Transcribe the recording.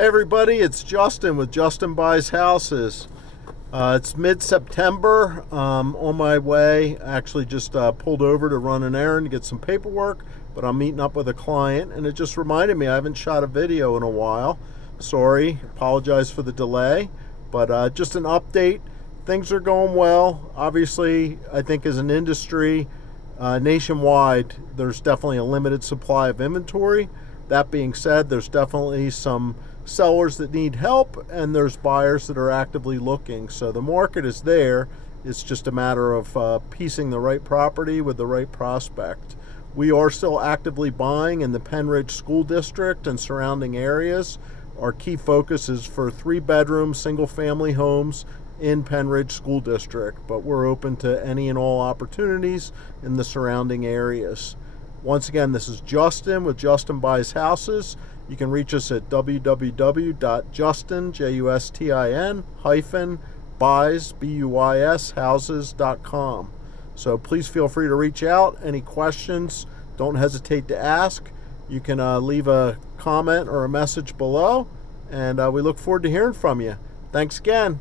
Hey everybody, it's Justin with Justin Buys Houses. It's mid-September. On my way, actually just pulled over to run an errand to get some paperwork, but I'm meeting up with a client, and it just reminded me I haven't shot a video in a while. Sorry, apologize for the delay, but just an update. Things are going well. Obviously, I think as an industry, nationwide, there's definitely a limited supply of inventory. That being said, there's definitely some sellers that need help, and there's buyers that are actively looking. So the market is there. It's just a matter of piecing the right property with the right prospect. We are still actively buying in the Penridge School District and surrounding areas. Our key focus is for 3-bedroom, single-family homes in Penridge School District, but we're open to any and all opportunities in the surrounding areas. Once again, this is Justin with Justin Buys Houses. You can reach us at www.justin-buys houses.com. So please feel free to reach out. Any questions, don't hesitate to ask. You can leave a comment or a message below, and we look forward to hearing from you. Thanks again.